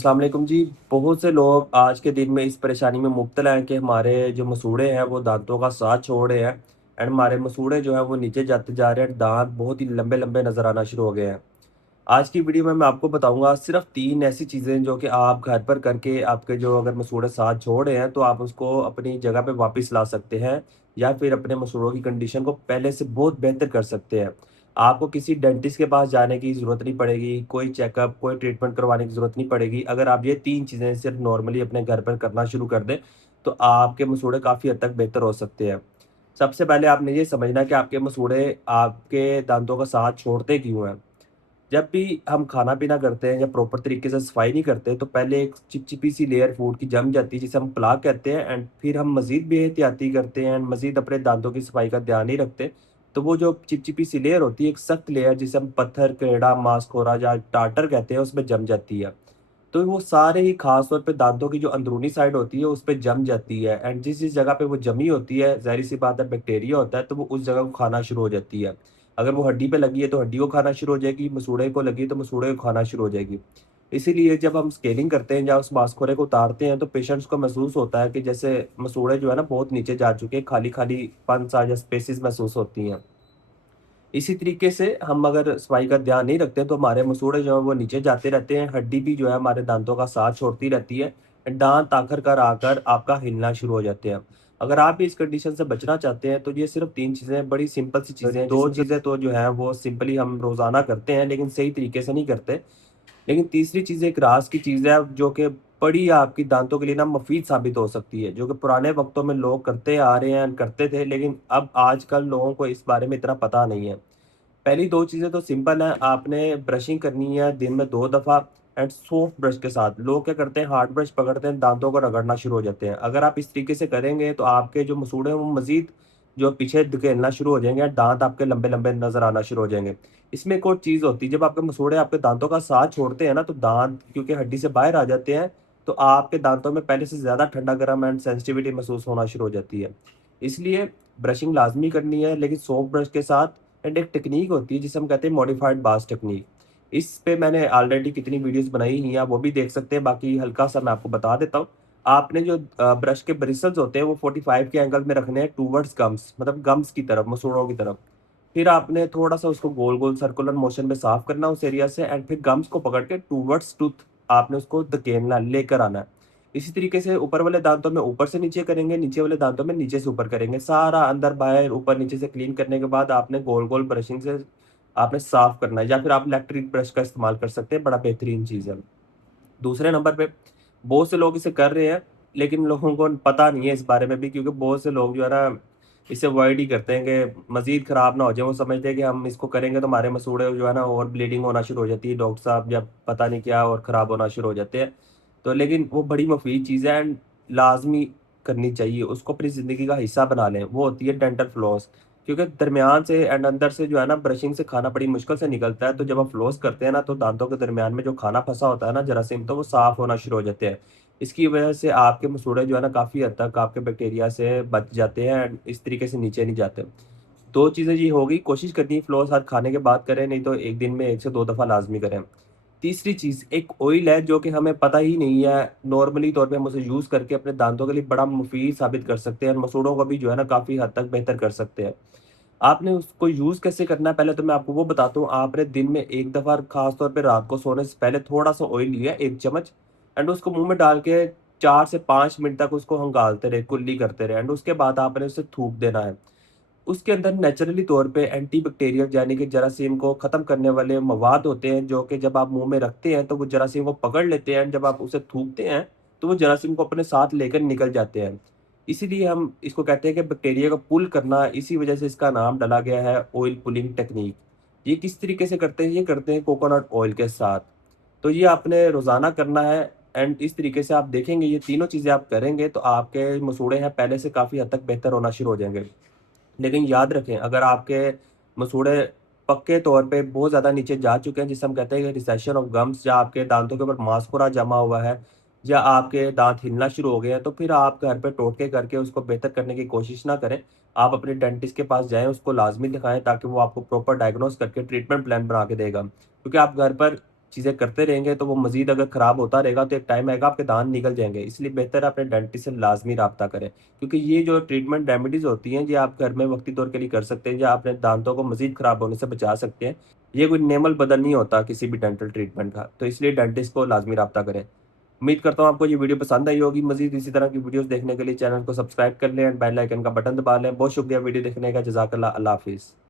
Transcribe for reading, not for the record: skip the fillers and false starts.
अस्सलाम वालेकुम जी। बहुत से लोग आज के दिन में इस परेशानी में मुब्तला हैं कि हमारे जो मसूड़े हैं वो दांतों का साथ छोड़ रहे हैं एंड हमारे मसूड़े जो हैं वो नीचे जाते जा रहे हैं। दांत बहुत ही लंबे-लंबे नज़र आना शुरू हो गए हैं। आज की वीडियो में मैं आपको बताऊँगा सिर्फ़ 3 ऐसी चीज़ें जो कि आप घर पर करके आपके जो अगर मसूड़े साथ छोड़ रहे हैं तो आप उसको अपनी जगह पे वापस ला सकते हैं या फिर अपने मसूड़ों की कंडीशन को पहले से बहुत बेहतर कर सकते हैं। आपको किसी डेंटिस्ट के पास जाने की ज़रूरत नहीं पड़ेगी, कोई चेकअप, कोई ट्रीटमेंट करवाने की ज़रूरत नहीं पड़ेगी। अगर आप ये 3 चीज़ें सिर्फ़ नॉर्मली अपने घर पर करना शुरू कर दें, तो आपके मसूड़े काफ़ी हद तक बेहतर हो सकते हैं। सबसे पहले आपने ये समझना कि आपके मसूड़े आपके दाँतों का साथ छोड़ते क्यों हैं? जब भी हम खाना-पीना करते हैं या प्रॉपर तरीके से सफाई नहीं करते, तो पहले एक चिपचिपी सी लेयर फूड की जम जाती है, जिसे हम प्लाक कहते हैं एंड फिर हम मज़ीद बेहतियाती करते हैं एंड मज़ीद अपने दाँतों की सफाई का ध्यान नहीं रखते। तो वो जो चिपचिपी सी लेयर होती है, एक सख्त लेयर जिसे हम पत्थर, कड़ा, मांसखोरा या टार्टर कहते हैं, उसमें जम जाती है। तो वो सारे ही ख़ास तौर पे दाँतों की जो अंदरूनी साइड होती है, उस पे जम जाती है एंड जिस-जिस जगह पे वो जमी होती है, ज़ाहिर-सी बात है बैक्टीरिया होता है, तो वो उस जगह को खाना शुरू हो जाती है। अगर वो हड्डी पे लगी है, तो हड्डी को खाना शुरू हो जाएगी, मसूड़े को लगी है, तो मसूड़े को खाना शुरू हो जाएगी। इसीलिए जब हम स्केलिंग करते हैं या उस मांसखोरे को उतारते हैं, तो पेशेंट्स को महसूस होता है कि जैसे मसूड़े जो है ना, बहुत नीचे जा चुके हैं, खाली-खालीपन-सा या स्पेसेस महसूस होती हैं। इसी तरीके से हम अगर सफाई का ध्यान नहीं रखते तो हमारे मसूड़े जो हैं वो नीचे जाते रहते हैं, हड्डी भी जो है हमारे दाँतों का साथ छोड़ती रहती है। दाँत आखिरकार आकर आपका हिलना शुरू हो जाते हैं। अगर आप भी इस कंडीशन से बचना चाहते हैं तो ये सिर्फ़ 3 चीज़ें बड़ी सिंपल सी चीज़ें हैं, 2 चीज़ें तो जो हैं वो सिंपली हम रोज़ाना करते हैं लेकिन सही तरीके से नहीं करते। लेकिन तीसरी चीज़ एक रास की चीज़ है जो कि बड़ी आपकी दाँतों के लिए ना मुफ़ीद साबित हो सकती है, जो कि पुराने वक़्तों में लोग करते आ रहे हैं, करते थे लेकिन अब आजकल लोगों को इस बारे में इतना पता नहीं है। पहली 2 चीज़ें तो सिंपल हैं, आपने ब्रशिंग करनी है दिन में 2 दफ़ा एंड सॉफ्ट ब्रश के साथ। लोग क्या करते हैं हार्ड ब्रश पकड़ते हैं, दाँतों को रगड़ना शुरू हो जाते हैं। अगर आप इस तरीके से करेंगे तो आपके जो मसूड़े हैं वो मज़ीद जो पीछे धकेलना शुरू हो जाएँगे, दाँत आपके लंबे-लंबे नज़र आना शुरू हो जाएँगे। इसमें एक और चीज़ होती है, जब आपके मसूड़े आपके दाँतों का साथ छोड़ते हैं ना, तो दाँत क्योंकि हड्डी से बाहर आ जाते हैं, तो आपके दाँतों में पहले से ज़्यादा ठंडा गरम एंड सेंसिटिविटी महसूस होना शुरू हो जाती है। इसलिए ब्रशिंग लाज़मी करनी है लेकिन सॉफ्ट ब्रश के साथ एंड एक टेक्नीक होती है जिसे हम कहते हैं मॉडिफाइड बास टेक्नीक। इस पे मैंने ऑलरेडी कितनी वीडियोज़ बनाई ही हैं, आप वो भी देख सकते हैं, बाकी हल्का-सा मैं आपको बता देता हूँ। आपने जो ब्रश के ब्रिसल्स होते हैं वो 45 के एंगल में रखने हैं टुवर्ड्स गम्स, मतलब गम्स की तरफ, मसूड़ों की तरफ। फिर आपने थोड़ा-सा उसको गोल-गोल सर्कुलर मोशन में साफ करना उस एरिया से एंड फिर गम्स को पकड़ के टुवर्ड्स टूथ आपने उसको धकेलना, लेकर आना है। इसी तरीके से ऊपर वाले दाँतों में ऊपर से नीचे करेंगे, नीचे वाले दाँतों में नीचे से ऊपर करेंगे। सारा अंदर-बाहर, ऊपर-नीचे से क्लीन करने के बाद आपने गोल-गोल ब्रशिंग से आपने साफ करना है या फिर आप इलेक्ट्रिक ब्रश का इस्तेमाल कर सकते हैं, बड़ा बेहतरीन चीज़ है। दूसरे नंबर पे बहुत से लोग इसे कर रहे हैं, लेकिन लोगों को पता नहीं है इस बारे में भी, क्योंकि बहुत से लोग जो है ना, इसे अवॉइड ही करते हैं कि मज़ीद ख़राब ना हो जाए। वो समझते हैं कि हम इसको करेंगे तो हमारे मसूड़े जो है ना और ब्लीडिंग होना शुरू हो जाती है, डॉक्टर साहब या पता नहीं क्या और ख़राब होना शुरू हो जाते हैं। तो लेकिन वो बड़ी मुफ़ीद चीज़ है एंड लाज़मी करनी चाहिए, उसको अपनी ज़िंदगी का हिस्सा बना लें। वो होती है डेंटल फ्लॉस, क्योंकि दरमियान से एंड अंदर से जो है ना ब्रशिंग से खाना बड़ी मुश्किल से निकलता है, तो जब आप फ्लॉस करते हैं ना, तो दाँतों के दरमियान में जो खाना फँसा होता है ना जरासीम, तो वो साफ़ होना शुरू हो जाते हैं। इसकी वजह से आपके मसूड़े जो है ना काफ़ी हद तक आपके बैक्टीरिया से बच जाते हैं एंड इस तरीके से नीचे नहीं जाते। 2 चीज़ें ये हो गई, कोशिश करनी है फ्लॉस हर खाने के बाद करें, नहीं तो 1 दिन में 1 से 2 दफ़ा लाज़मी करें। तीसरी चीज़ एक ऑयल है जो कि हमें पता ही नहीं है, नॉर्मली तौर पे हम उसे यूज़ करके अपने दाँतों के लिए बड़ा मुफ़ीद साबित कर सकते हैं और मसूड़ों को भी जो है ना काफ़ी हद तक बेहतर कर सकते हैं। आपने उसको यूज़ कैसे करना है, पहले तो मैं आपको वो बताता हूँ। आपने दिन में 1 दफ़ा ख़ास तौर पे रात को सोने से पहले थोड़ा-सा ऑयल लिया 1 चम्मच एंड उसको मुँह में डाल के 4 से 5 मिनट तक उसको हंगालते रहे, कुल्ली करते रहे एंड उसके बाद आपने उसे थूक देना है। उसके अंदर नेचुरली तौर पे एंटी बैक्टीरियल यानी कि जरासीम को ख़त्म करने वाले मवाद होते हैं, जो कि जब आप मुँह में रखते हैं तो वो जरासीम को पकड़ लेते हैं एंड जब आप उसे थूकते हैं, तो वो जरासीम को अपने साथ लेकर निकल जाते हैं। इसीलिए हम इसको कहते हैं कि बैक्टीरिया को पुल करना, इसी वजह से इसका नाम डाला गया है ऑयल पुलिंग टेक्नीक। ये किस तरीके से करते हैं? ये करते हैं कोकोनट ऑयल के साथ। तो ये आपने रोज़ाना करना है एंड इस तरीके से आप देखेंगे, ये तीनों चीज़ें आप करेंगे तो आपके मसूड़े हैं पहले से काफ़ी हद तक बेहतर होना शुरू हो जाएँगे। लेकिन याद रखें, अगर आपके मसूड़े पक्के तौर पे बहुत ज़्यादा नीचे जा चुके हैं, जिसे हम कहते हैं कि रिसेशन ऑफ गम्स, या आपके दाँतों के ऊपर मांसपूरा जमा हुआ है या आपके दाँत हिलना शुरू हो गए हैं, तो फिर आप घर पे टोटके करके उसको बेहतर करने की कोशिश ना करें। आप अपने डेंटिस्ट के पास जाएँ, उसको लाज़मी दिखाएँ ताकि वो आपको प्रॉपर डायग्नोज़ करके ट्रीटमेंट प्लान बना के देगा। क्योंकि आप घर पर चीज़ें करते रहेंगे तो वो मज़ीद अगर ख़राब होता रहेगा तो एक टाइम आएगा आपके दाँत निकल जाएँगे। इसलिए बेहतर है अपने डेंटिस्ट से लाज़मी राब्ता करें। क्योंकि ये जो ट्रीटमेंट रेमेडीज़ होती हैं, ये आप घर में वक़्ती तौर के लिए कर सकते हैं या अपने दाँतों को मज़ीद ख़राब होने से बचा सकते हैं। ये कोई नेमल बदल नहीं होता किसी भी डेंटल ट्रीटमेंट का, तो इसलिए डेंटिस्ट को लाज़मी राब्ता करें। उम्मीद करता हूँ आपको ये वीडियो पसंद आई होगी। मज़ीद इसी तरह की वीडियोज़ देखने के लिए चैनल को सब्सक्राइब कर लें एंड बेल आइकन का बटन दबा लें। बहुत शुक्रिया वीडियो देखने का। जज़ाकल्लाह। अल्लाह हाफ़िज़।